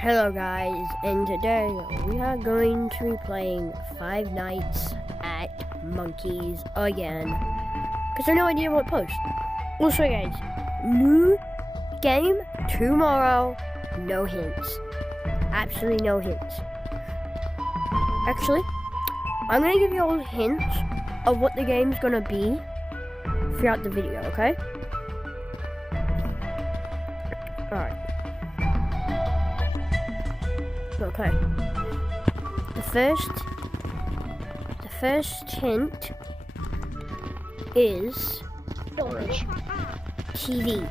Hello guys, and today we are going to be playing Five Nights at Monkey's again. Because I have no idea what post. Also guys, new game tomorrow, no hints. Absolutely no hints. Actually, I'm going to give you all hints of what the game's going to be throughout the video, okay? Alright. Okay. The first hint is TV.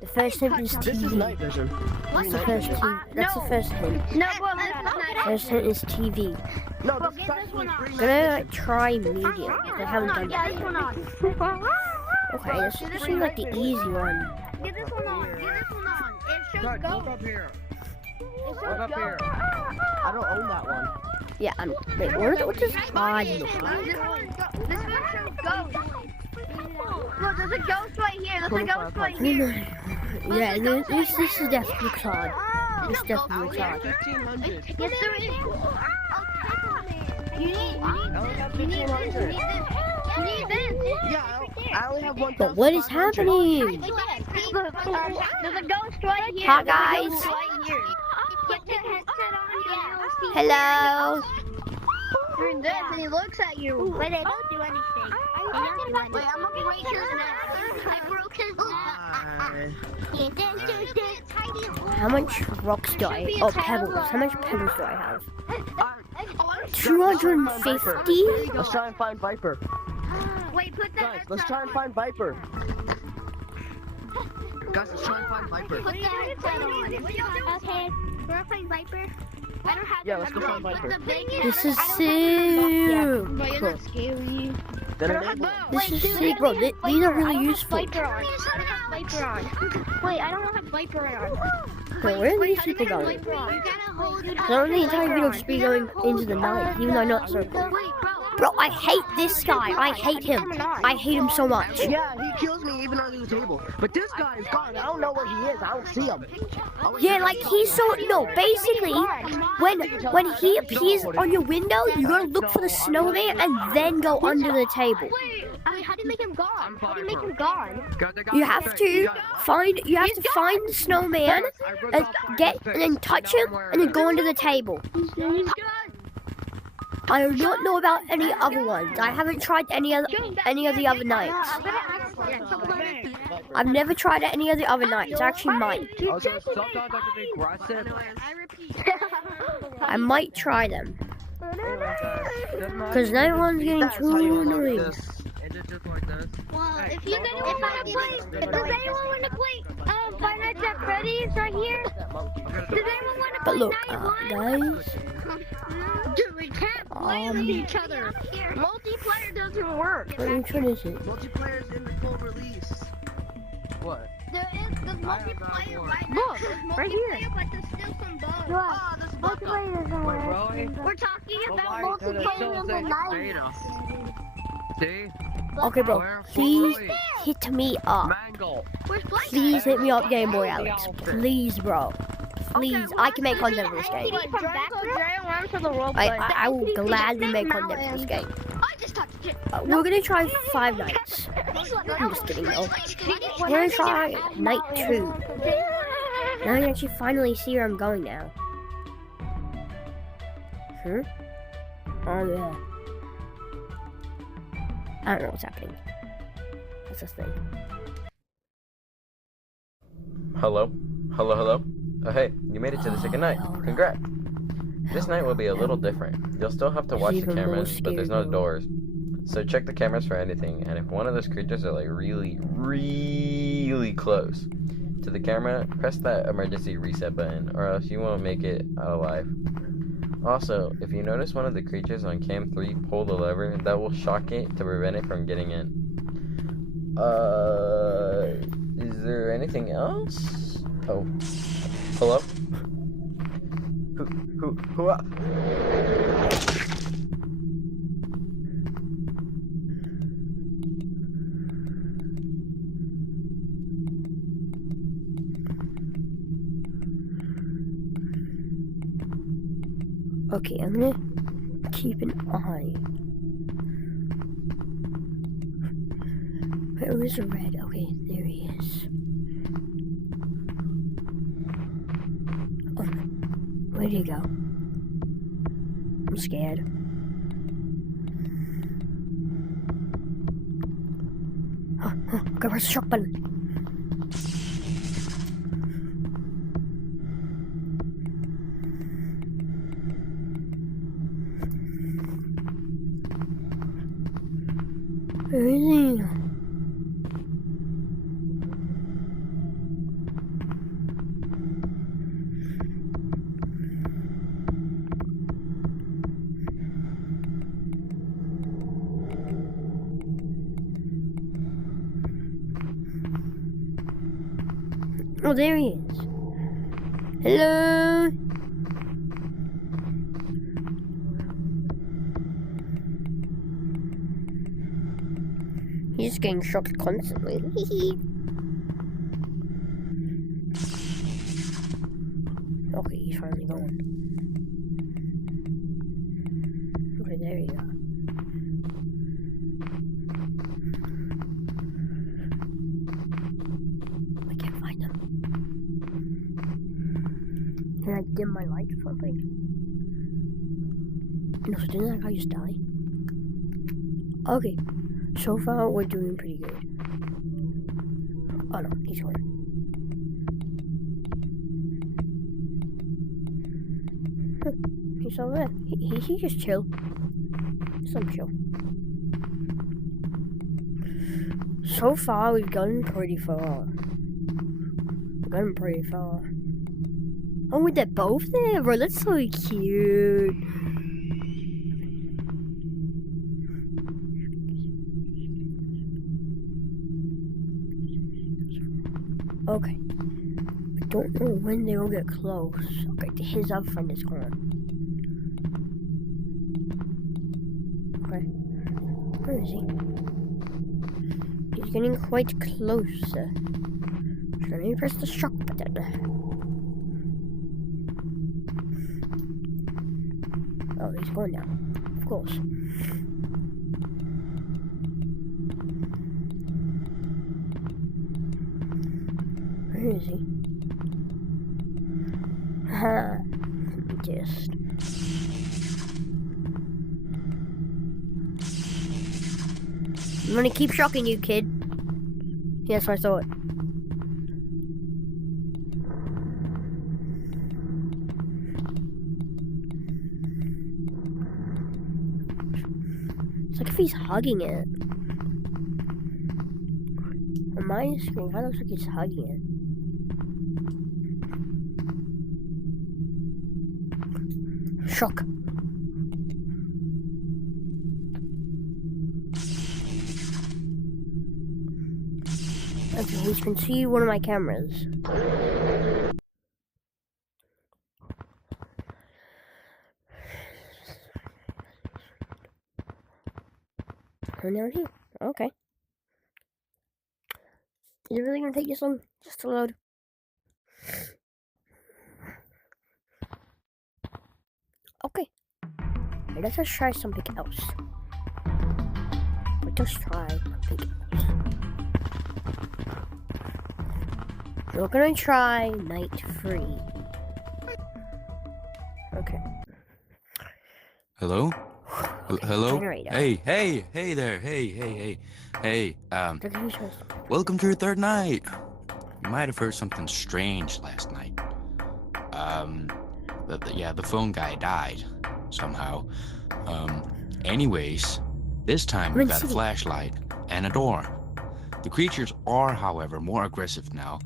The first hint is TV. This is night vision. That's the first TV. That's the first hint. No, well, that's not First hint is TV. No, Well, this get is this actually one on. free I'm night gonna vision. like try medium. I haven't done Yeah, that this one yet. on. Okay, this seems like the easy one. Get this one on. Get this one on. It shows Guys, look ghosts. up here. It Look shows up here. ghosts. I don't own that one. Yeah, wait, what does odd look This like? one shows ghosts. Look, there's a ghost right here. There's a ghost right here. Yeah, this is definitely looks odd. This definitely looks odd. 1500. Yes, there is. You need this. You need this. Yeah, I only have one. But what is happening? There's a ghost right here. Hi, There's a guys. ghost right here. Get your headset on. You'll see Hello. Doing this, and he looks at you. Wait, they don't do anything. Wait, I'm gonna break his neck. I broke his neck. How much rocks do I? Oh, pebbles. How much pebbles do I have? 250? Let's try and find Viper. Wait, put that Guys, let's try and find Viper. Guys, let's try and find Viper. Put that headset on. Okay. We're playing Viper. I don't have. Yeah, let's go find Viper. This is sick. But you're not scary. Then enable. This is sick, bro. These are really useful. Viper on. I don't have Viper on. Wait, I don't have Viper on. Bro, where are these people going? I don't think the entire video should be going into the night, even though I know it's circle. Bro, I hate this guy. I hate him. I hate him so much. Yeah, he kills me even under the table. But this guy is gone. I don't know where he is. I don't see him. Yeah, like he's so no. Basically, when he appears on your window, you gotta look for the snowman and then go under the table. Wait, how do you make him gone? How do you make him gone? You have to find the snowman and then touch him and then go under the table. I do not know about any other ones. I haven't tried any of the other nights. I've never tried any of the other nights. I actually might. Okay, sometimes I can be aggressive. I might try them. Because night one's getting too annoying. Well, if you guys want to play, does anyone want to play Five Nights at Freddy's right here? Does anyone want to play But look, night one? guys. Dude, we can't play with each other. Multiplayer doesn't work. Which one is it? Multiplayer's in the full release. What? There's multiplayer right now. Look, There's right here. multiplayer, but there's still some bugs. Oh, this Multiplayer doesn't Wait, work. really? We're talking about Why? multiplayer in the night. Beta. See? Okay, bro. Please hit me up. Mangle. Where's Blake? Please hit me up, Game Boy Alex. Please, bro. Please, I can make content for this game. I will gladly make content for this game. I just touched it. We're gonna try Five Nights. I'm just kidding though. We're gonna try night 2. Now I can actually finally see where I'm going now. Oh yeah. I don't know what's happening. What's this thing? Hello? Hello? Oh hey, you made it to the second night. Congrats. This night will be a little different. You'll still have to watch the Even more cameras, but there's no scary. doors. So check the cameras for anything, and if one of those creatures are like really close to the camera, press that emergency reset button, or else you won't make it out alive. Also, if you notice one of the creatures on cam 3 pull the lever, that will shock it to prevent it from getting in. Is there anything else? Oh. Hello? Who? Okay, I'm gonna keep an eye. Where was the red? Okay, there he is. Oh, where'd he go? I'm scared. Okay, where's the shock button? Where is he? Oh, there he is. Hello? He's just getting shocked constantly. Okay, he's finally gone. Okay, there you go. I can't find him. Can I dim my light or something? No, so didn't that guy just die? Okay, so far we're doing pretty good. Oh no, he's gone. He's over there. He just chill. Some chill. So far we've gotten pretty far. Oh, they're both there, bro. That's so cute. Okay. I don't know when they will get close. Okay, his other friend is gone. Okay. Where is he? He's getting quite close. Let me press the shock button. Oh, he's going now. Of course. Where is he? Haha. Just. I'm gonna keep shocking you, kid. Yes, I saw it. It's like if he's hugging it. On my screen, it looks like he's hugging it. Shock. Okay, you can see one of my cameras. Turn down here. Okay. Is it really gonna take this long just to load? Okay. Let's just try something else. Let's try something else. We're gonna try night 3. Okay. Hello? Okay, Hello? generator. Hey there. Hey, welcome to your third night. You might have heard something strange last night. The phone guy died somehow. Anyways, this time we've got a flashlight and a door. The creatures are, however, more aggressive now,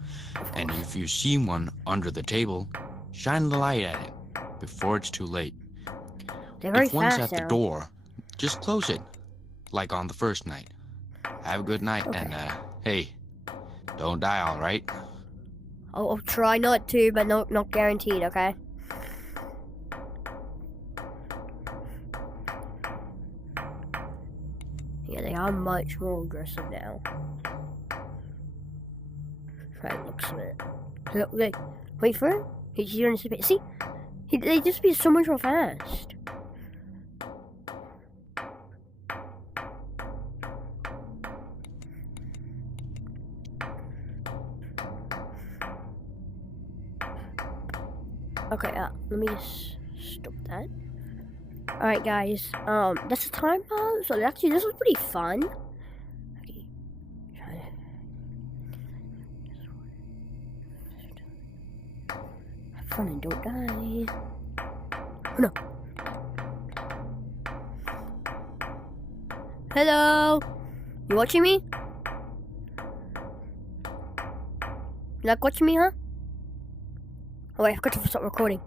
and if you see one under the table, shine the light at it before it's too late. They're very If one's fast at the now. door, just close it, like on the first night. Have a good night, Okay. and hey, don't die, all right? I'll try not to, but not guaranteed, okay? Yeah, they are much more aggressive now. Right, looks of it. Look, wait for him. He's gonna see. They just be so much more fast. Okay, let me just stop that. Alright, guys, that's the time pause. So actually, this was pretty fun. Okay. Have fun and don't die. Oh, no. Hello? You watching me? You like watching me, huh? Oh wait, I forgot to stop recording.